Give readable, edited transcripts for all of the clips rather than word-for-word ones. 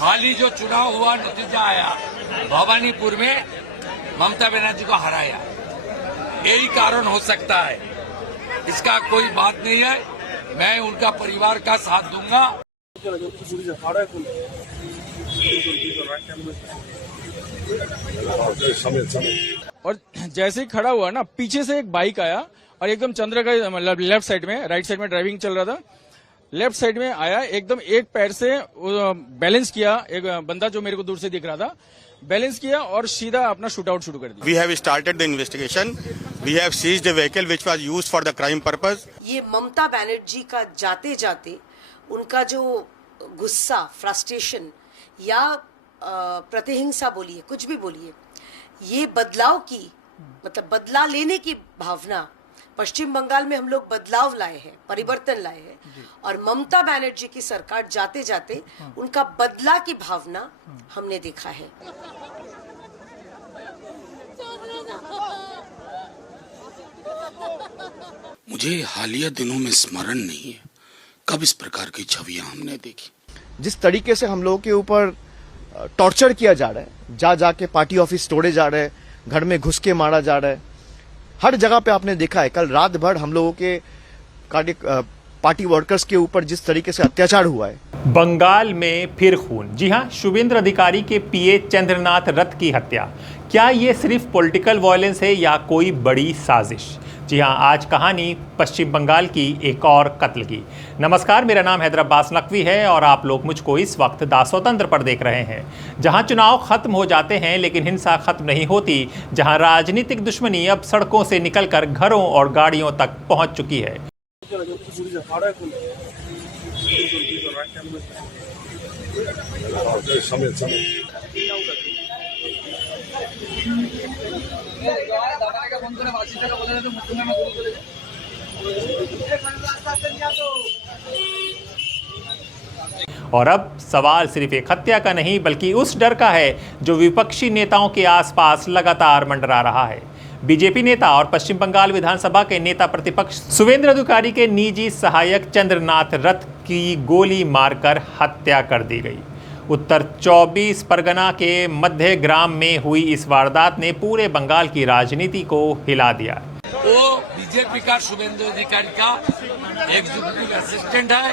हाल ही जो चुनाव हुआ नतीजा आया, भवानीपुर में ममता बनर्जी को हराया, यही कारण हो सकता है। इसका कोई बात नहीं है, मैं उनका परिवार का साथ दूंगा। और जैसे ही खड़ा हुआ ना, पीछे से एक बाइक आया और एकदम चंद्र का मतलब लेफ्ट साइड में, राइट साइड में ड्राइविंग चल रहा था, लेफ्ट साइड में आया, एकदम एक पैर से बैलेंस किया, एक बंदा जो मेरे को दूर से दिख रहा था, बैलेंस किया और सीधा अपना शूट आउट शुरू कर दिया। We have started the investigation. We have seized a vehicle which was used for the crime purpose. ये ममता बनर्जी का जाते जाते उनका जो गुस्सा, फ्रस्ट्रेशन या प्रतिहिंसा बोलिए, कुछ भी बोलिए, ये बदलाव की मतलब बदला लेने की भावना, पश्चिम बंगाल में हम लोग बदलाव लाए हैं, परिवर्तन लाए हैं, और ममता बनर्जी की सरकार जाते जाते उनका बदला की भावना हमने देखा है। मुझे हालिया दिनों में स्मरण नहीं है कब इस प्रकार की छवियां हमने देखी। जिस तरीके से हम लोगों के ऊपर टॉर्चर किया जा रहा है, जा जाके पार्टी ऑफिस तोड़े जा रहे हैं, घर में घुस के मारा जा रहा है, हर जगह पे आपने देखा है। कल रात भर हम लोगों के पार्टी वर्कर्स के ऊपर जिस तरीके से अत्याचार हुआ है। बंगाल में फिर खून। जी हां, शुभेंद्र अधिकारी के पीए चंद्रनाथ रथ की हत्या। क्या ये सिर्फ पॉलिटिकल वायलेंस है या कोई बड़ी साजिश? जी हां, आज कहानी पश्चिम बंगाल की एक और कत्ल की। नमस्कार, मेरा नाम हैदर अब्बास नकवी है और आप लोग मुझको इस वक्त दा स्वतंत्र पर देख रहे हैं, जहां चुनाव खत्म हो जाते हैं लेकिन हिंसा खत्म नहीं होती, जहां राजनीतिक दुश्मनी अब सड़कों से निकलकर घरों और गाड़ियों तक पहुंच चुकी है। और अब सवाल सिर्फ एक हत्या का नहीं बल्कि उस डर का है जो विपक्षी नेताओं के आसपास लगातार मंडरा रहा है। बीजेपी नेता और पश्चिम बंगाल विधानसभा के नेता प्रतिपक्ष शुभेंद्र अधिकारी के निजी सहायक चंद्रनाथ रथ की गोली मारकर हत्या कर दी गई। उत्तर 24 परगना के मध्य ग्राम में हुई इस वारदात ने पूरे बंगाल की राजनीति को हिला दिया। वो बीजेपी का शुभेंदु अधिकारी का एग्जीक्यूटिव असिस्टेंट है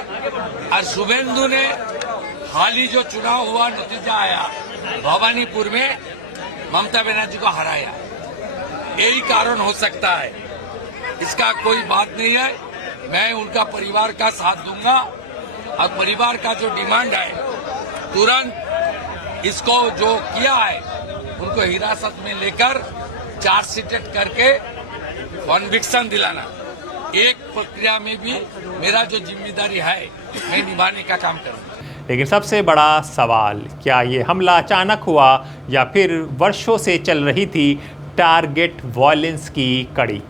और शुभेंदु ने हाल ही जो चुनाव हुआ नतीजा आया, भवानीपुर में ममता बनर्जी को हराया, यही कारण हो सकता है। इसका कोई बात नहीं है, मैं उनका परिवार का साथ दूंगा और परिवार का जो डिमांड है तुरंत इसको जो किया है उनको हिरासत में लेकर चार्जशीट करके कन्विक्शन दिलाना, एक प्रक्रिया में भी मेरा जो जिम्मेदारी है मैं निभाने का काम करूंगा। लेकिन सबसे बड़ा सवाल, क्या ये हमला अचानक हुआ या फिर वर्षों से चल रही थी टारगेट वायलेंस की कड़ी?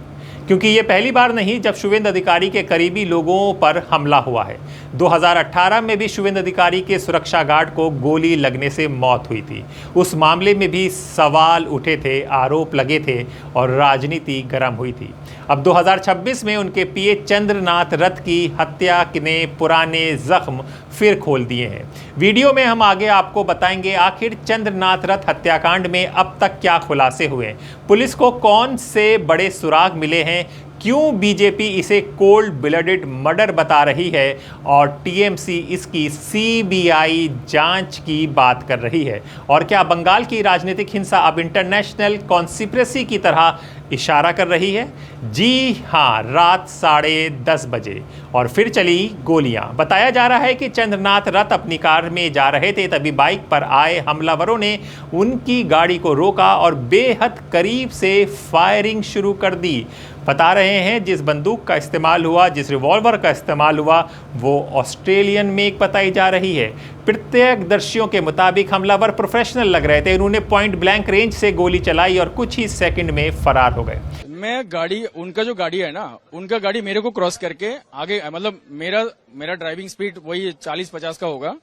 क्योंकि ये पहली बार नहीं जब शुभेंद्र अधिकारी के करीबी लोगों पर हमला हुआ है। 2018 में भी शुभेंद्र अधिकारी के सुरक्षा गार्ड को गोली लगने से मौत हुई थी। उस मामले में भी सवाल उठे थे, आरोप लगे थे और राजनीति गर्म हुई थी। अब 2026 में उनके पीए चंद्रनाथ रथ की हत्या ने पुराने जख्म फिर खोल दिए हैं। वीडियो में हम आगे आपको बताएंगे आखिर चंद्रनाथ रथ हत्याकांड में अब तक क्या खुलासे हुए, पुलिस को कौन से बड़े सुराग मिले हैं, क्यों बीजेपी इसे कोल्ड ब्लडेड मर्डर बता रही है और टीएमसी इसकी सीबीआई जांच की बात कर रही है, और क्या बंगाल की राजनीतिक हिंसा अब इंटरनेशनल कॉन्स्पिरेसी की तरह इशारा कर रही है? जी हाँ, रात 10:30 बजे और फिर चली गोलियां। बताया जा रहा है कि चंद्रनाथ रथ अपनी कार में जा रहे थे, तभी बाइक पर आए हमलावरों ने उनकी गाड़ी को रोका और बेहद करीब से फायरिंग शुरू कर दी। बता रहे हैं जिस बंदूक का इस्तेमाल हुआ, जिस रिवॉल्वर का इस्तेमाल हुआ, वो ऑस्ट्रेलियन मेक बताई जा रही है। प्रत्यक्षदर्शियों के मुताबिक हमलावर प्रोफेशनल लग रहे थे। उन्होंने पॉइंट ब्लैंक रेंज से गोली चलाई और कुछ ही सेकंड में फरार हो गए। मैं गाड़ी, उनका जो गाड़ी है ना, उनका गाड़ी मेरे को क्रॉस करके आगे, मतलब मेरा ड्राइविंग स्पीड वही 40-50 का होगा,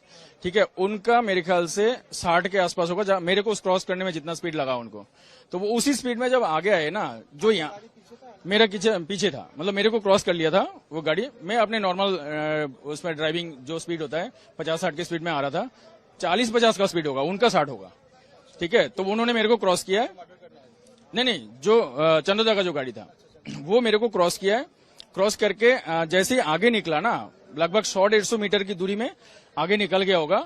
ठीक है, उनका मेरे ख्याल से 60 के आसपास होगा, जहाँ मेरे को क्रॉस करने में जितना स्पीड लगा उनको, तो वो उसी स्पीड में जब आगे आए ना, जो यहाँ मेरा पीछे था, मतलब मेरे को क्रॉस कर लिया था वो गाड़ी। मैं अपने नॉर्मल उसमें ड्राइविंग जो स्पीड होता है 50-60 की स्पीड में आ रहा था, 40-50 का स्पीड होगा, उनका 60 होगा। ठीक है, तो उन्होंने मेरे को क्रॉस किया है। नहीं, जो चंद्रदा का जो गाड़ी था वो मेरे को क्रॉस किया है। क्रॉस करके जैसे ही आगे निकला ना, लगभग 100-150 मीटर की दूरी में आगे निकल गया होगा,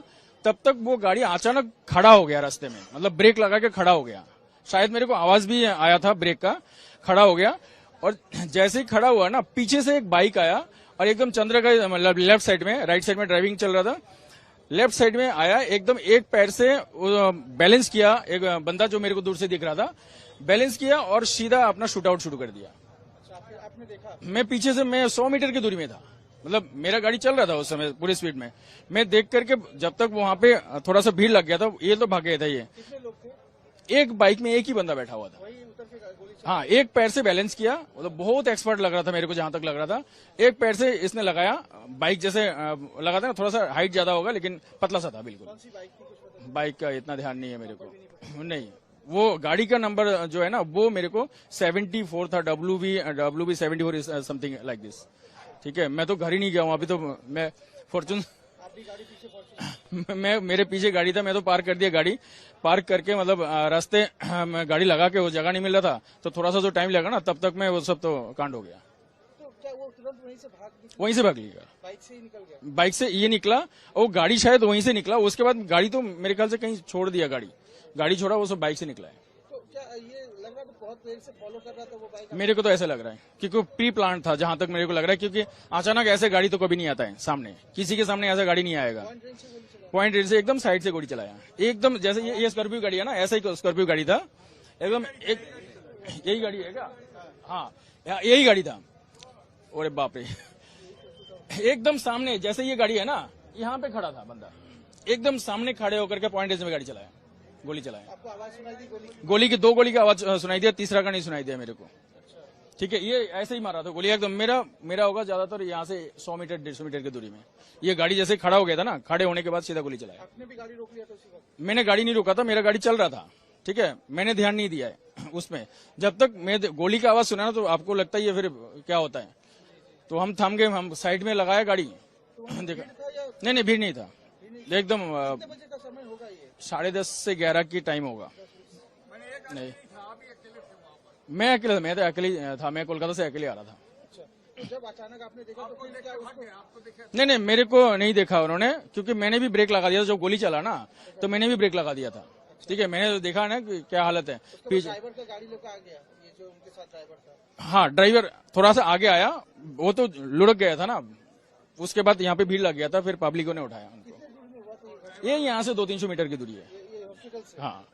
तब तक वो गाड़ी अचानक खड़ा हो गया रास्ते में, मतलब ब्रेक लगा के खड़ा हो गया। शायद मेरे को आवाज भी आया था ब्रेक का, खड़ा हो गया। और जैसे ही खड़ा हुआ ना, पीछे से एक बाइक आया और एकदम चंद्र का मतलब लेफ्ट साइड में, राइट साइड में ड्राइविंग चल रहा था, लेफ्ट साइड में आया, एकदम एक पैर से बैलेंस किया, एक बंदा जो मेरे को दूर से दिख रहा था, बैलेंस किया और सीधा अपना शूट आउट शुरू कर दिया। आपने देखा? मैं पीछे से, मैं 100 मीटर की दूरी में था, मतलब मेरा गाड़ी चल रहा था उस समय पूरी स्पीड में। मैं देख करके जब तक वहां पे थोड़ा सा भीड़ लग गया था, ये तो भाग गया था। ये कितने लोग थे? एक बाइक में एक ही बंदा बैठा हुआ था। हाँ, एक पैर से बैलेंस किया, मतलब बहुत एक्सपर्ट लग रहा था मेरे को, जहां तक लग रहा था। एक पैर से इसने लगाया, बाइक जैसे लगा था ना, थोड़ा सा हाइट ज्यादा होगा लेकिन पतला सा था बिल्कुल। बाइक का इतना ध्यान नहीं है मेरे को। नहीं, वो गाड़ी का नंबर जो है ना, वो मेरे को 74 था, WB 74 समथिंग लाइक दिस। ठीक है, मैं तो घर ही नहीं गया हूँ अभी, तो मैं फॉर्चून मैं मेरे पीछे गाड़ी था, मैं तो पार्क कर दिया गाड़ी। पार्क करके मतलब रास्ते गाड़ी लगा के वो जगह नहीं मिल रहा था, तो थोड़ा सा जो टाइम लगा ना, तब तक मैं वो सब तो कांड हो गया। तो क्या वो तुरंत वहीं से भाग लिया? बाइक से ही निकल गया? बाइक से ये निकला, और गाड़ी शायद वहीं से निकला। उसके बाद गाड़ी तो मेरे ख्याल से कहीं छोड़ दिया, गाड़ी छोड़ा, वो सब बाइक से निकला है। तो क्या ये लग रहा था बहुत देर से फॉलो कर रहा था वो बाइक? मेरे को तो ऐसा लग रहा है, क्योंकि प्री प्लान था, जहां तक मेरे को लग रहा है, क्योंकि अचानक ऐसे गाड़ी तो कभी नहीं आता है सामने, किसी के सामने ऐसा गाड़ी नहीं आएगा। पॉइंट रेंज से एकदम साइड से गोली चलाया, एकदम जैसे ये स्कॉर्पियो गाड़ी है ना, ऐसा ही स्कॉर्पियो गाड़ी था एकदम। एक यही गाड़ी है क्या? हाँ, यही गाड़ी था। अरे बाप रे, एकदम सामने, जैसे ये गाड़ी है ना, यहाँ पे खड़ा था बंदा, एकदम सामने खड़े होकर के पॉइंट रेंज में गाड़ी चलाया, गोली चलाया। आपको आवाज सुनाई दी? गोली की 2 गोली की आवाज सुनाई दिया, तीसरा का नहीं सुनाई दिया मेरे को। ठीक है, ये ऐसे ही मारा था गोली एकदम। मेरा होगा ज्यादातर यहाँ से 100 मीटर 150 मीटर की दूरी में। ये गाड़ी जैसे खड़ा हो गया था ना, खड़े होने के बाद सीधा गोली चलाया। आपने भी गाड़ी रोक लिया था उसी वक्त? मैंने गाड़ी नहीं रोका था, मेरा गाड़ी चल रहा था। ठीक है, मैंने ध्यान नहीं दिया है उसमें। जब तक मैं गोली का आवाज सुना ना, तो आपको लगता है फिर क्या होता है, तो हम थम गए, हम साइड में लगाया गाड़ी। देखा नहीं, भीड़ नहीं था एकदम। 10:30 से 11 की टाइम होगा। नहीं, मैं अकेले, मैं तो अकेले था, मैं कोलकाता से अकेले आ रहा था। तो जब अचानक आपने देखा तो क्या उसको? नहीं, मेरे को नहीं देखा उन्होंने, क्योंकि मैंने भी ब्रेक लगा दिया था। जब गोली चला ना, तो मैंने भी ब्रेक लगा दिया था। ठीक है, मैंने तो देखा ना कि क्या हालत है पीछे। ड्राइवर का गाड़ी लेकर आ गया, ये जो उनके साथ ड्राइवर था? हाँ, ड्राइवर थोड़ा सा आगे आया, वो तो लुढ़क गया था ना। उसके बाद यहाँ पे भीड़ लग गया था, फिर पब्लिकों ने उठाया उनको। ये यहाँ से 200-300 मीटर की दूरी है। हाँ,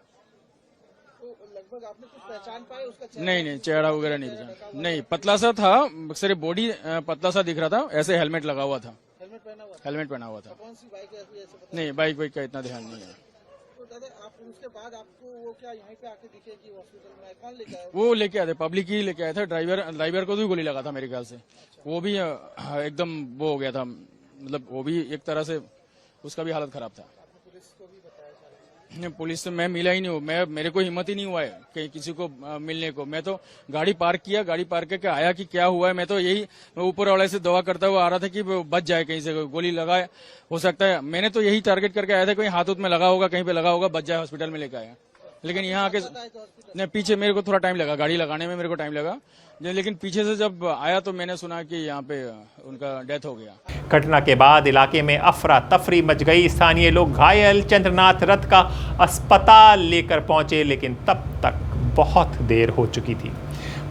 आपने कुछ पहचान पाए उसका चेहरा? नहीं, चेहरा वगैरह नहीं पहचान। नहीं, पतला सा था, सिर्फ बॉडी पतला सा दिख रहा था, ऐसे हेलमेट लगा हुआ था। हेलमेट पहना हुआ था। कौन सी बाइक है ऐसे पता नहीं, बाइक का इतना ध्यान नहीं है। तो दादा, आप उसके बाद आपको वो क्या यहीं पे आके दिखे कि हॉस्पिटल में? कौन लेके आया? वो लेके आए थे, पब्लिक ही लेके आया था। ड्राइवर को भी गोली लगा था मेरे ख्याल से। वो भी एकदम वो हो गया था, मतलब वो भी एक तरह से उसका भी हालत खराब था। पुलिस से मैं मिला ही नहीं हूँ, मेरे को हिम्मत ही नहीं हुआ है कहीं किसी को मिलने को। मैं तो गाड़ी पार्क किया, गाड़ी पार्क करके आया कि क्या हुआ है। मैं तो यही ऊपर वाले से दुआ करता हुआ आ रहा था कि बच जाए, कहीं से गोली लगाए, हो सकता है। मैंने तो यही टारगेट करके आया था, कहीं हाथ में लगा होगा, कहीं पे लगा होगा, बच जाए, हॉस्पिटल में लेकर आया। लेकिन यहाँ आके नहीं, पीछे मेरे को थोड़ा टाइम लगा, गाड़ी लगाने में मेरे को टाइम लगा। लेकिन पीछे से जब आया तो मैंने सुना कि यहाँ पे उनका डेथ हो गया। घटना के बाद इलाके में अफरा तफरी मच गई। स्थानीय लोग घायल चंद्रनाथ रथ का अस्पताल लेकर पहुंचे, लेकिन तब तक बहुत देर हो चुकी थी।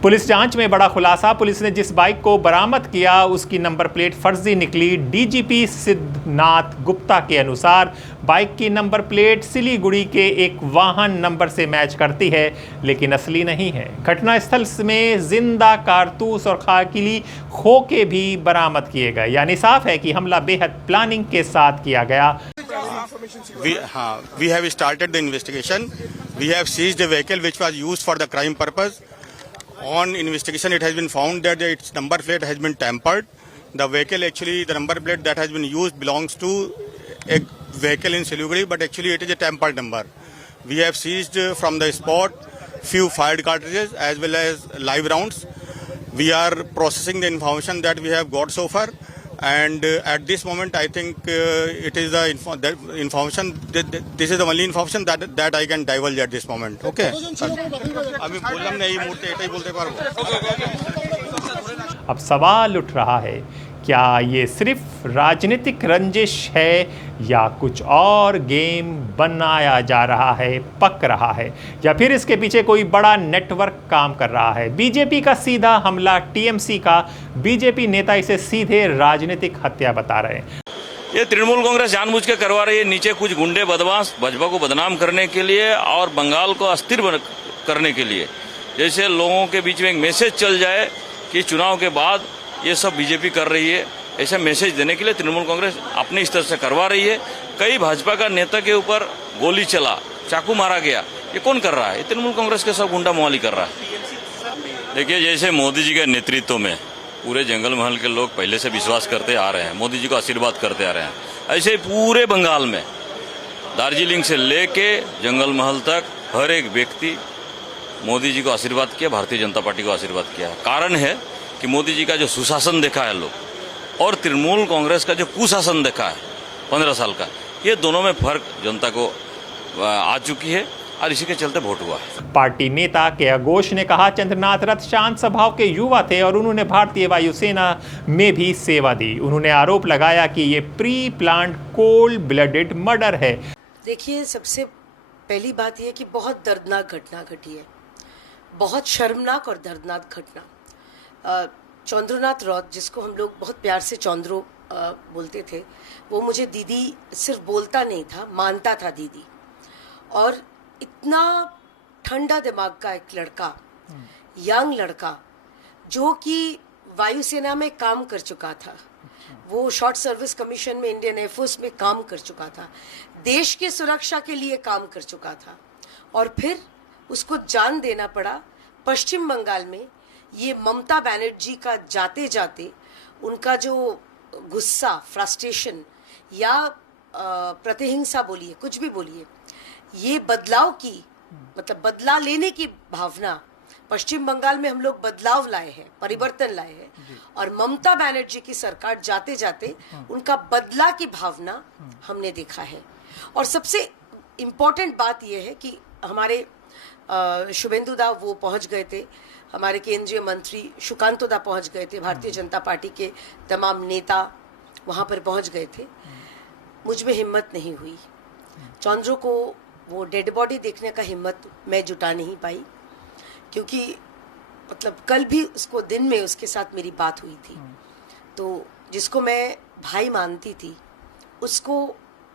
पुलिस जांच में बड़ा खुलासा। पुलिस ने जिस बाइक को बरामद किया उसकी नंबर प्लेट फर्जी निकली। डीजीपी सिद्धनाथ गुप्ता के अनुसार बाइक की नंबर प्लेट सिलीगुड़ी के एक वाहन नंबर से मैच करती है, लेकिन असली नहीं है। घटनास्थल में जिंदा कारतूस और खाकिली खोखे भी बरामद किए गए। यानी साफ है कि हमला बेहद प्लानिंग के साथ किया गया। We have started the investigation. We have seized a vehicle which was used for the crime purpose. On investigation, it has been found that its number plate has been tampered. The vehicle, actually, the number plate that has been used belongs to a vehicle in Siliguri, but actually it is a tampered number. We have seized from the spot few fired cartridges as well as live rounds. We are processing the information that we have got so far. And at this moment, I think it is the information. This is the only information that I can divulge at this moment. Okay. আমি বললাম না এই মুহূর্তে এটাই বলতে পারবো। अब सवाल उठ रहा है, क्या ये सिर्फ राजनीतिक रंजिश है या कुछ और गेम बनाया जा रहा है, पक रहा है, या फिर इसके पीछे कोई बड़ा नेटवर्क काम कर रहा है? बीजेपी का सीधा हमला टीएमसी का, बीजेपी नेता इसे सीधे राजनीतिक हत्या बता रहे हैं। ये तृणमूल कांग्रेस जानबूझ के करवा रही है, नीचे कुछ गुंडे बदमाश भाजपा को बदनाम करने के लिए और बंगाल को अस्थिर करने के लिए। जैसे लोगों के बीच में एक मैसेज चल जाए कि चुनाव के बाद ये सब बीजेपी कर रही है, ऐसा मैसेज देने के लिए तृणमूल कांग्रेस अपने स्तर से करवा रही है। कई भाजपा का नेता के ऊपर गोली चला, चाकू मारा गया, ये कौन कर रहा है? ये तृणमूल कांग्रेस के सब गुंडा मवाली कर रहा है। देखिए, जैसे मोदी जी के नेतृत्व में पूरे जंगल महल के लोग पहले से विश्वास करते आ रहे हैं, मोदी जी को आशीर्वाद करते आ रहे हैं, ऐसे ही पूरे बंगाल में दार्जिलिंग से लेके जंगल महल तक हर एक व्यक्ति मोदी जी को आशीर्वाद किया, भारतीय जनता पार्टी को आशीर्वाद किया। कारण है कि मोदी जी का जो सुशासन देखा है लोग और तृणमूल कांग्रेस का जो कुशासन देखा है 15 साल का, ये दोनों में फर्क जनता को आ चुकी है और इसी के चलते वोट हुआ है। पार्टी नेता के घोष ने कहा चंद्रनाथ रथ शांत स्वभाव के युवा थे और उन्होंने भारतीय वायुसेना में भी सेवा दी। उन्होंने आरोप लगाया कि ये pre planned cold blooded murder है। देखिए, सबसे पहली बात यह कि बहुत दर्दनाक घटना घटी है, बहुत शर्मनाक और दर्दनाक घटना। चंद्रनाथ रौत, जिसको हम लोग बहुत प्यार से चंद्रो बोलते थे, वो मुझे दीदी सिर्फ बोलता नहीं था, मानता था दीदी। और इतना ठंडा दिमाग का एक लड़का, यंग लड़का, जो कि वायुसेना में काम कर चुका था, वो शॉर्ट सर्विस कमीशन में इंडियन एयरफोर्स में काम कर चुका था, देश की सुरक्षा के लिए काम कर चुका था, और फिर उसको जान देना पड़ा पश्चिम बंगाल में। ये ममता बनर्जी का जाते जाते उनका जो गुस्सा, फ्रस्ट्रेशन या प्रतिहिंसा बोलिए, कुछ भी बोलिए, ये बदलाव की, मतलब बदला लेने की भावना, पश्चिम बंगाल में हम लोग बदलाव लाए हैं, परिवर्तन लाए हैं, और ममता बनर्जी की सरकार जाते जाते उनका बदला की भावना हमने देखा है। और सबसे इम्पोर्टेंट बात यह है कि हमारे शुभेंदु दा वो पहुंच गए थे, हमारे केंद्रीय मंत्री सुकांतो दा पहुंच गए थे, भारतीय जनता पार्टी के तमाम नेता वहां पर पहुंच गए थे। मुझ में हिम्मत नहीं हुई, चंद्रो को वो डेड बॉडी देखने का हिम्मत मैं जुटा नहीं पाई, क्योंकि मतलब कल भी उसको दिन में उसके साथ मेरी बात हुई थी, तो जिसको मैं भाई मानती थी उसको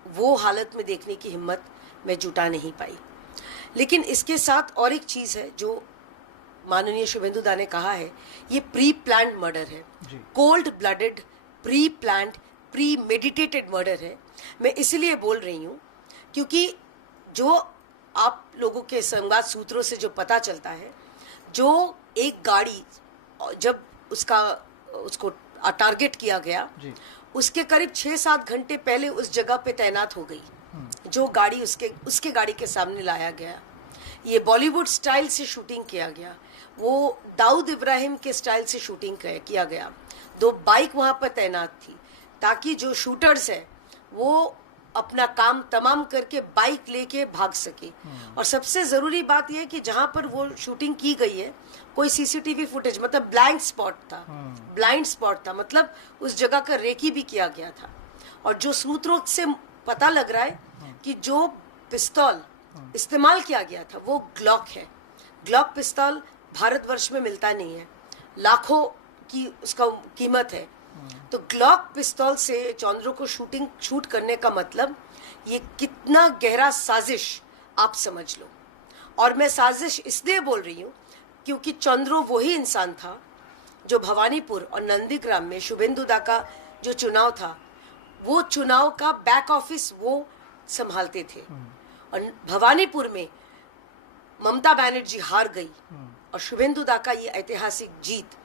वो हालत में देखने की हिम्मत मैं जुटा नहीं पाई। लेकिन इसके साथ और एक चीज़ है जो माननीय शुभेंदु दा ने कहा है, ये प्री प्लान्ड मर्डर है, cold blooded pre planned pre meditated murder है। मैं इसलिए बोल रही हूँ क्योंकि जो आप लोगों के संवाद सूत्रों से जो पता चलता है, जो एक गाड़ी जब उसको टारगेट किया गया, उसके करीब 6-7 घंटे पहले उस जगह पे तैनात हो गई जो गाड़ी उसके गाड़ी के सामने लाया गया। ये बॉलीवुड स्टाइल से शूटिंग किया गया, वो दाऊद इब्राहिम के स्टाइल से शूटिंग किया गया। 2 बाइक वहां पर तैनात थी ताकि जो शूटर्स है वो अपना काम तमाम करके बाइक लेके भाग सके। और सबसे जरूरी बात यह है कि जहां पर वो शूटिंग की गई है कोई सीसीटीवी फुटेज, मतलब ब्लाइंड स्पॉट था, मतलब उस जगह का रेकी भी किया गया था। और जो सूत्रों से पता लग रहा है कि जो पिस्तौल इस्तेमाल किया गया था वो ग्लॉक है। ग्लॉक पिस्तौल भारतवर्ष में मिलता नहीं है, लाखों की उसका कीमत है। तो ग्लॉक पिस्तौल से चंद्रो को शूट करने का मतलब ये कितना गहरा साजिश आप समझ लो। और मैं साजिश इसलिए बोल रही हूँ क्योंकि चंद्रो वही इंसान था जो भवानीपुर और नंदीग्राम में शुभेंदु दा का जो चुनाव था, वो चुनाव का बैक ऑफिस वो संभालते थे। और भवानीपुर में ममता बनर्जी हार गई और शुभेंदु दा का ये ऐतिहासिक जीत।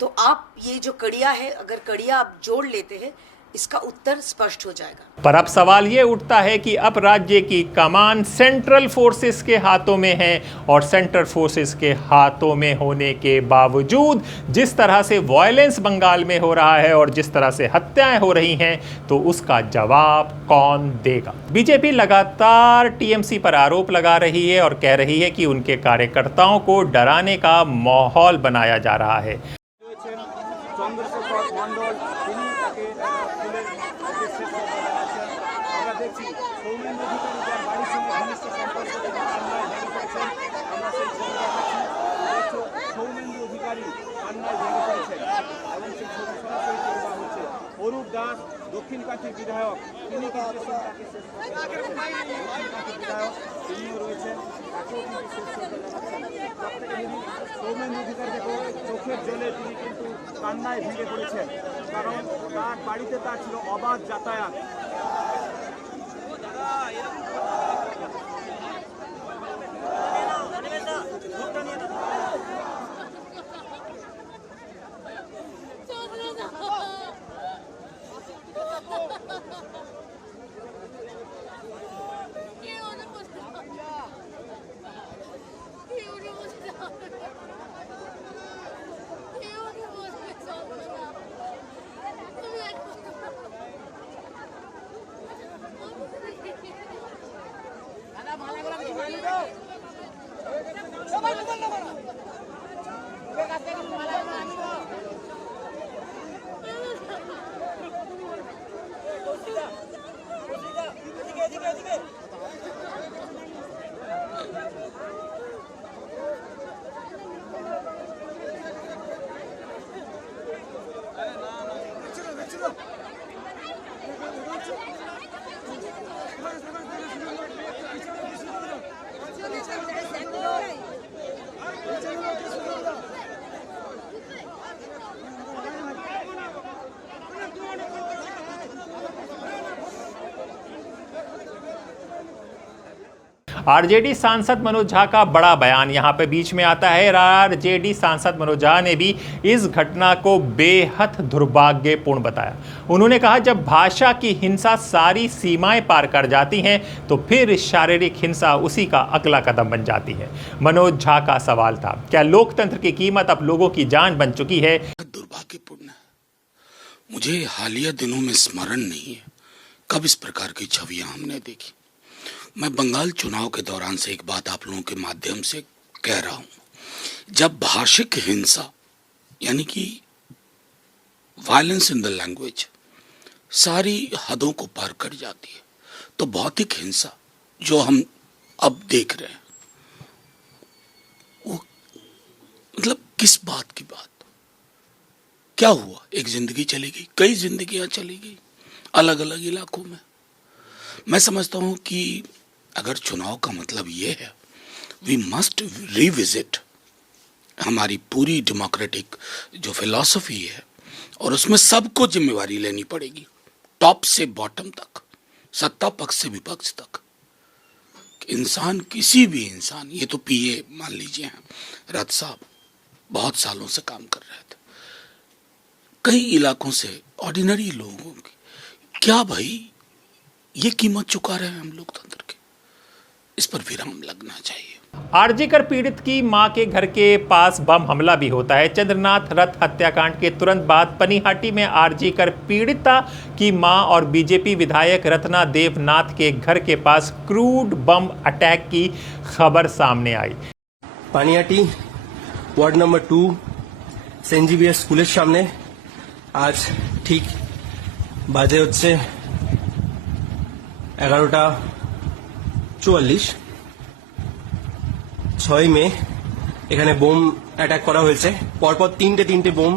तो आप ये जो कड़िया है, अगर कड़िया आप जोड़ लेते हैं, इसका उत्तर स्पष्ट हो जाएगा। पर अब सवाल ये उठता है कि अब राज्य की कमान सेंट्रल फोर्सेस के हाथों में है और सेंट्रल फोर्सेस के हाथों में होने के बावजूद जिस तरह से वायलेंस बंगाल में हो रहा है और जिस तरह से हत्याएं हो रही हैं, तो उसका जवाब कौन देगा? बीजेपी लगातार टीएमसी पर आरोप लगा रही है और कह रही है कि उनके कार्यकर्ताओं को डराने का माहौल बनाया जा रहा है। চন্দ্রশেখর মণ্ডল তিনি তাকে ফুলের উদ্দেশ্যে শ্রদ্ধা জানাচ্ছেন। আমরা দেখছি সৌমেন্দ্র অধিকারী যার বাড়ির সঙ্গে ঘনিষ্ঠ সম্পর্ক থেকে কান্নায় ভেঙে পড়েছেন। আমরা সেই ছবি দেখাচ্ছি। সৌমেন্দ্র অধিকারী কান্নায় ভেঙে পড়েছেন এবং সেই ছবি সরাসরি তুলে দেওয়া হচ্ছে। অরূপ দাস দক্ষিণকাঠির বিধায়ক, তিনি কিন্তু তাকে শেষ দক্ষিণকাঠির বিধায়ক তিনিও রয়েছেন, তাকেও কিন্তু শেষ শ্রদ্ধা জানাচ্ছেন। সবথেকে যিনি সৌমেন্দ্র অধিকারী দেখো চোখের জলে তিনি কিন্তু কান্নায় ভেঙে পড়েছেন, কারণ তার বাড়িতে তার ছিল অবাধ যাতায়াত। आरजेडी सांसद मनोज झा का बड़ा बयान यहां पे बीच में आता है। आरजेडी सांसद मनोज झा ने भी इस घटना को बेहद दुर्भाग्यपूर्ण बताया। उन्होंने कहा, जब भाषा की हिंसा सारी सीमाएं पार कर जाती हैं तो फिर शारीरिक हिंसा उसी का अगला कदम बन जाती है। मनोज झा का सवाल था, क्या लोकतंत्र की कीमत अब लोगों की जान बन चुकी है? दुर्भाग्यपूर्ण है। मुझे हालिया दिनों में स्मरण नहीं है कब इस प्रकार की छवियां हमने देखी। मैं बंगाल चुनाव के दौरान से एक बात आप लोगों के माध्यम से कह रहा हूं, जब भाषिक हिंसा यानी कि वायलेंस इन द लैंग्वेज सारी हदों को पार कर जाती है, तो भौतिक हिंसा जो हम अब देख रहे हैं वो मतलब किस बात की बात? क्या हुआ? एक जिंदगी चली गई, कई जिंदगियां चली गई अलग अलग इलाकों में। मैं समझता हूं कि अगर चुनाव का मतलब ये है, वी मस्ट रिविजिट हमारी पूरी डेमोक्रेटिक जो फिलॉसफी है और उसमें सबको जिम्मेवारी लेनी पड़ेगी, टॉप से बॉटम तक, सत्ता पक्ष से विपक्ष तक। इंसान, किसी भी इंसान, ये तो पीए मान लीजिए हैं रथ साहब, बहुत सालों से काम कर रहे थे, कई इलाकों से ऑर्डिनरी लोगों की क्या भाई ये कीमत चुका रहे हैं हम लोकतंत्र की? इस पर विराम लगना चाहिए। आरजीकर पीड़ित की मां के घर के पास बम हमला भी होता है। चंद्रनाथ रथ हत्याकांड के तुरंत बाद पनिहाटी में आरजीकर पीड़िता की मां और बीजेपी विधायक रत्ना देवनाथ के घर के पास क्रूड बम अटैक की खबर सामने आई। Panihati ward number 2 Saint Xavier স্কুলের সামনে আজ ঠিক বাজে হচ্ছে 11:44, 6 মে এখানে বোম অ্যাটাক করা হয়েছে। পরপর তিনটে বোম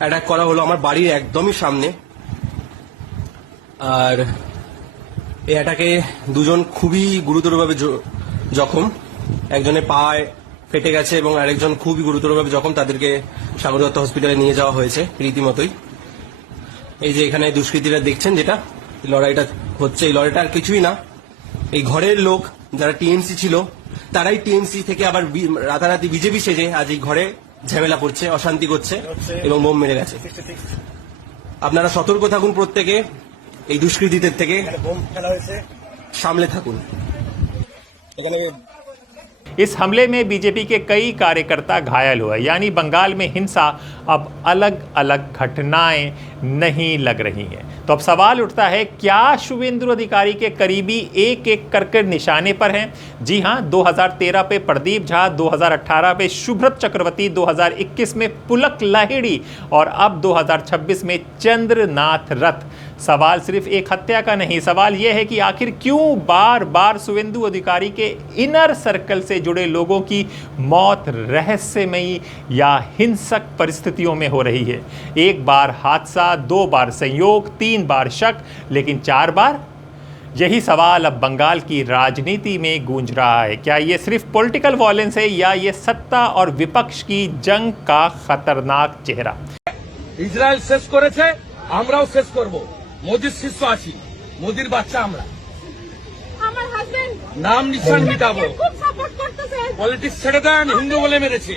অ্যাটাক করা হলো আমার বাড়ির একদমই সামনে। আর এই অ্যাটাকে দুজন খুবই গুরুতরভাবে জখম, একজনের পায়ে ফেটে গেছে এবং আরেকজন খুবই গুরুতরভাবে জখম, তাদেরকে সাগর দত্ত হসপিটালে নিয়ে যাওয়া হয়েছে রীতিমতোই। এই যে এখানে দুষ্কৃতীরা দেখছেন যেটা লড়াইটা হচ্ছে, এই লড়াইটা আর কিছুই না, এই ঘরের লোক যারা টিএমসি ছিল তারাই টিএমসি থেকে আবার রাতারাতি বিজেপি সেজে আজ এই ঘরে ঝামেলা করছে, অশান্তি করছে এবং বোম মেরে গেছে। আপনারা সতর্ক থাকুন, প্রত্যেকে এই দুষ্কৃতীদের থেকে সামলে থাকুন। इस हमले में बीजेपी के कई कार्यकर्ता घायल हुए, यानी बंगाल में हिंसा अब अलग अलग घटनाएं नहीं लग रही हैं। तो अब सवाल उठता है, क्या शुभेंदु अधिकारी के करीबी एक एक कर निशाने पर हैं? जी हां, 2013 पे प्रदीप झा, 2018 पे शुभ्रत चक्रवर्ती, 2021 में पुलक लाहिड़ी और अब 2026 में चंद्रनाथ रथ। सवाल सिर्फ एक हत्या का नहीं, सवाल यह है कि आखिर क्यों बार बार शुभेंदु अधिकारी के इनर सर्कल से जुड़े लोगों की मौत रहस्यमयी या हिंसक परिस्थितियों में हो रही है। एक बार हादसा, 2 बार संयोग, 3 बार शक, लेकिन 4 बार? यही सवाल अब बंगाल की राजनीति में गूंज रहा है। क्या ये सिर्फ पॉलिटिकल वॉयलेंस है या ये सत्ता और विपक्ष की जंग का खतरनाक चेहरा? ইসরায়েল শেষ করেছে, আমরাও শেষ করব। মোদির শিষ্য আছি, মোদির বাচ্চা আমরা। আমার হাজবেন্ড নাম নিশান মিটাবো। খুব সাপোর্ট করতেছে। পলিটিক্স ছেড়ে দেন, হিন্দু বলে মেরেছে।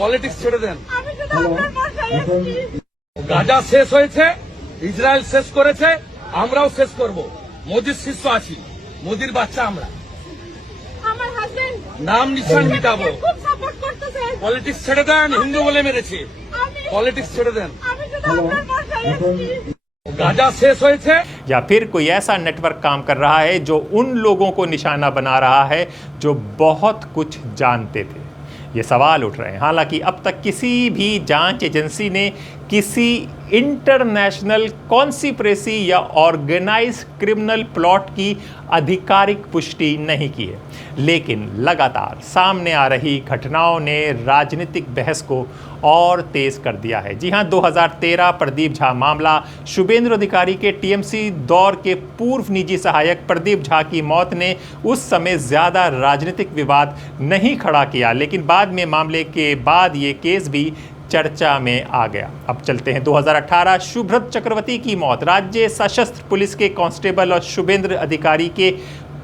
পলিটিক্স ছেড়ে দেন। আমি শুধু আপনার পাশে আছি। গাজা শেষ হয়েছে, ইসরায়েল শেষ করেছে, আমরাও শেষ করব। মোদির শিষ্য আছি, মোদির বাচ্চা আমরা। আমার হাজবেন্ড নাম নিশান মিটাবো। খুব সাপোর্ট করতেছে। পলিটিক্স ছেড়ে দেন, হিন্দু বলে মেরেছে। পলিটিক্স ছেড়ে দেন। আমি শুধু আপনার পাশে আছি। गाजा शेष হয়েছে। या फिर कोई ऐसा नेटवर्क काम कर रहा है जो उन लोगों को निशाना बना रहा है जो बहुत कुछ जानते थे? ये सवाल उठ रहे हैं। हालांकि अब तक किसी भी जांच एजेंसी ने किसी इंटरनेशनल कॉन्स्पिरेसी या ऑर्गेनाइज क्रिमिनल प्लॉट की आधिकारिक पुष्टि नहीं की है, लेकिन लगातार सामने आ रही घटनाओं ने राजनीतिक बहस को और तेज कर दिया है। जी हां, 2013 प्रदीप झा मामला, शुभेंदु अधिकारी के टीएमसी दौर के पूर्व निजी सहायक प्रदीप झा की मौत ने उस समय ज़्यादा राजनीतिक विवाद नहीं खड़ा किया, लेकिन बाद में मामले के बाद ये केस भी चर्चा में आ गया। अब चलते हैं 2018 शुभ्रत चक्रवर्ती की मौत। राज्य सशस्त्र पुलिस के कांस्टेबल और शुभेंद्र अधिकारी के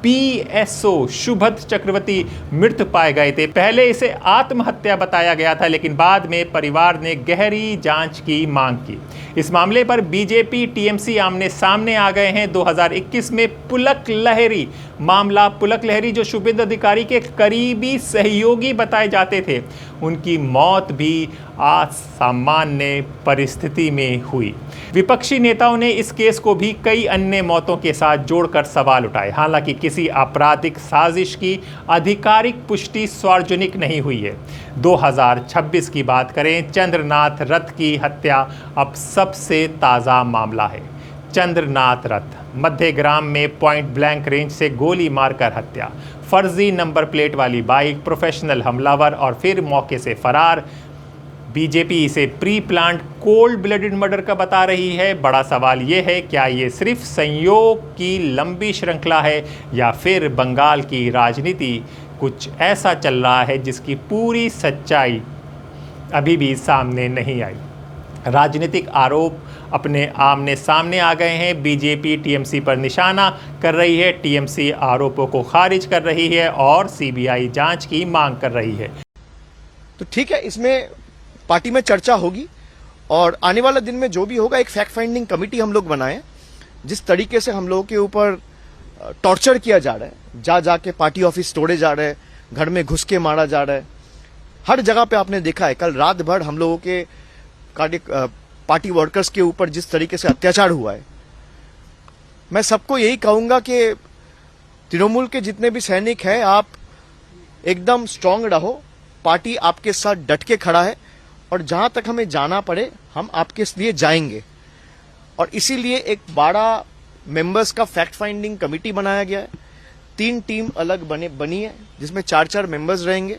पीएसओ शुभ्रत चक्रवर्ती मृत पाए गए थे। पहले इसे आत्महत्या बताया गया था, लेकिन बाद में परिवार ने गहरी जांच की मांग की। इस मामले पर बीजेपी टीएमसी आमने सामने आ गए हैं। 2021 में पुलक लहरी मामला, पुलक लहरी जो शुभेंद्र अधिकारी के करीबी सहयोगी बताए जाते थे, उनकी मौत भी असामान्य परिस्थिति में हुई। विपक्षी नेताओं ने इस केस को भी कई अन्य मौतों के साथ जोड़कर सवाल उठाए। हालांकि किसी आपराधिक साजिश की आधिकारिक पुष्टि सार्वजनिक नहीं हुई है। 2026 की बात करें, चंद्रनाथ रथ की हत्या अब सबसे ताज़ा मामला है। चंद्रनाथ रथ मध्यग्राम में पॉइंट ब्लैंक रेंज से गोली मारकर हत्या, फर्जी नंबर प्लेट वाली बाइक, प्रोफेशनल हमलावर और फिर मौके से फरार। बीजेपी इसे pre planned cold blooded murder का बता रही है। बड़ा सवाल ये है, क्या ये सिर्फ संयोग की लंबी श्रृंखला है या फिर बंगाल की राजनीति कुछ ऐसा चल रहा है जिसकी पूरी सच्चाई अभी भी सामने नहीं आई? राजनीतिक आरोप अपने आमने सामने आ गए हैं। बीजेपी टीएमसी पर निशाना कर रही है, टीएमसी आरोपों को खारिज कर रही है और सीबीआई जांच की मांग कर रही है। तो ठीक है, इसमें पार्टी में चर्चा होगी और आने वाला दिन में जो भी होगा एक फैक्ट फाइंडिंग कमेटी हम लोग बनाए। जिस तरीके से हम लोगों के ऊपर टॉर्चर किया जा रहा है, जा जाके पार्टी ऑफिस तोड़े जा रहे हैं, घर में घुस के मारा जा रहा है, हर जगह पे आपने देखा है। कल रात भर हम लोगों के पार्टी वर्कर्स के ऊपर जिस तरीके से अत्याचार हुआ है, मैं सबको यही कहूंगा कि तृणमूल के जितने भी सैनिक हैं, आप एकदम स्ट्रांग रहो। पार्टी आपके साथ डट के खड़ा है और जहां तक हमें जाना पड़े हम आपके लिए जाएंगे। और इसीलिए एक 12 मेंबर्स का फैक्ट फाइंडिंग कमेटी बनाया गया है। 3 टीम अलग बनी है जिसमें 4-4 मेंबर्स रहेंगे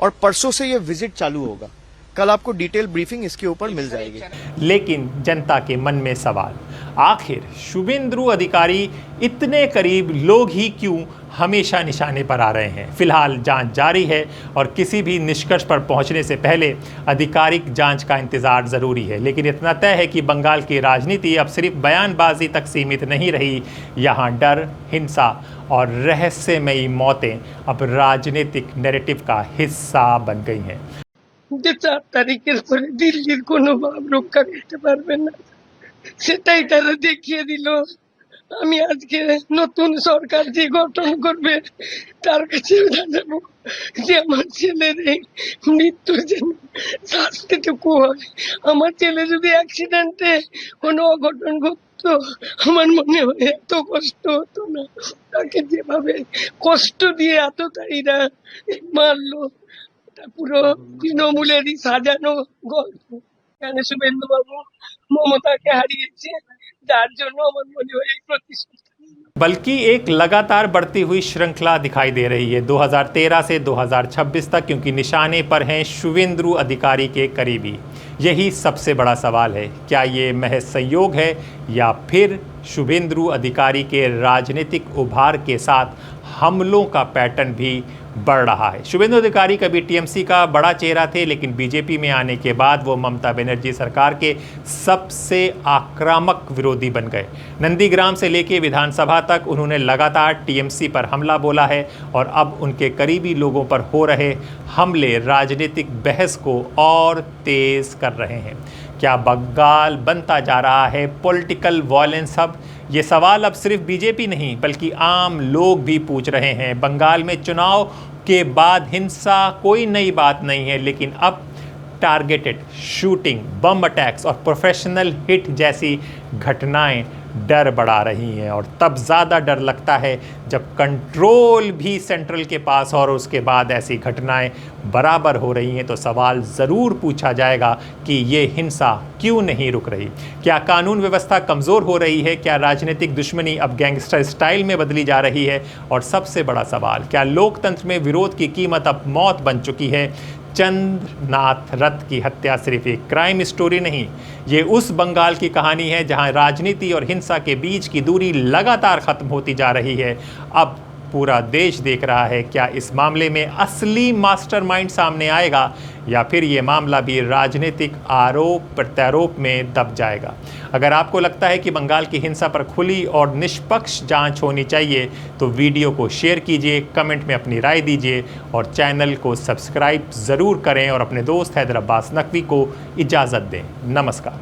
और परसों से ये विजिट चालू होगा। कल आपको डिटेल ब्रीफिंग इसके ऊपर मिल जाएगी। लेकिन जनता के मन में सवाल, आखिर शुभेंदु अधिकारी इतने करीब लोग ही क्यों हमेशा निशाने पर आ रहे हैं? फिलहाल जांच जारी है और किसी भी निष्कर्ष पर पहुंचने से पहले आधिकारिक जांच का इंतजार जरूरी है। लेकिन इतना तय है कि बंगाल की राजनीति अब सिर्फ बयानबाजी तक सीमित नहीं रही। यहाँ डर, हिंसा और रहस्यमयी मौतें अब राजनीतिक नैरेटिव का हिस्सा बन गई हैं। 4 তারিখের পরে দিল্লির কোনো ভাব রক্ষা করতে পারবেন না। সেটাই তারা দেখিয়ে দিল। আমি আজকে নতুন সরকার যে গঠন করবে তার কাছে জানাবো যে আমার ছেলের এই মৃত্যুর যেন শাস্তিটুকু হয়। আমার ছেলে যদি অ্যাক্সিডেন্টে কোনো অঘটন ঘটতো আমার মনে হয় এত কষ্ট হতো না। তাকে যেভাবে কষ্ট দিয়ে এতটাইরা মারলো, এটা পুরো তৃণমূলেরই সাজানো গল্প। এখানে শুভেন্দু বাবু মমতাকে হারিয়েছে, যার জন্য আমার মনে হয় এই প্রতিশোধ। बल्कि एक लगातार बढ़ती हुई श्रृंखला दिखाई दे रही है 2013 से 2026 तक, क्योंकि निशाने पर हैं शुवेंदु अधिकारी के करीबी। यही सबसे बड़ा सवाल है, क्या ये महज संयोग है या फिर शुवेंदु अधिकारी के राजनीतिक उभार के साथ हमलों का पैटर्न भी बढ़ रहा है। शुवेंदु अधिकारी कभी टीएमसी का बड़ा चेहरा थे, लेकिन बीजेपी में आने के बाद वो ममता बनर्जी सरकार के सबसे आक्रामक विरोधी बन गए। नंदीग्राम से लेकर विधानसभा तक उन्होंने लगातार टीएमसी पर हमला बोला है और अब उनके करीबी लोगों पर हो रहे हमले राजनीतिक बहस को और तेज कर रहे हैं। क्या बंगाल बनता जा रहा है पॉलिटिकल वॉयलेंस हब? ये सवाल अब सिर्फ बीजेपी नहीं बल्कि आम लोग भी पूछ रहे हैं। बंगाल में चुनाव के बाद हिंसा कोई नई बात नहीं है, लेकिन अब टारगेटेड शूटिंग, बम अटैक्स और प्रोफेशनल हिट जैसी घटनाएं डर बढ़ा रही हैं। और तब ज़्यादा डर लगता है जब कंट्रोल भी सेंट्रल के पास और उसके बाद ऐसी घटनाएं बराबर हो रही हैं, तो सवाल ज़रूर पूछा जाएगा कि ये हिंसा क्यों नहीं रुक रही। क्या कानून व्यवस्था कमज़ोर हो रही है? क्या राजनीतिक दुश्मनी अब गैंगस्टर स्टाइल में बदली जा रही है? और सबसे बड़ा सवाल, क्या लोकतंत्र में विरोध की कीमत अब मौत बन चुकी है? चंद्रनाथ रथ की हत्या सिर्फ एक क्राइम स्टोरी नहीं, ये उस बंगाल की कहानी है जहां राजनीति और हिंसा के बीच की दूरी लगातार ख़त्म होती जा रही है। अब पूरा देश देख रहा है, क्या इस मामले में असली मास्टरमाइंड सामने आएगा या फिर ये मामला भी राजनीतिक आरोप प्रत्यारोप में दब जाएगा। अगर आपको लगता है कि बंगाल की हिंसा पर खुली और निष्पक्ष जांच होनी चाहिए तो वीडियो को शेयर कीजिए, कमेंट में अपनी राय दीजिए और चैनल को सब्सक्राइब ज़रूर करें और अपने दोस्त हैदर अब्बास नकवी को इजाज़त दें। नमस्कार।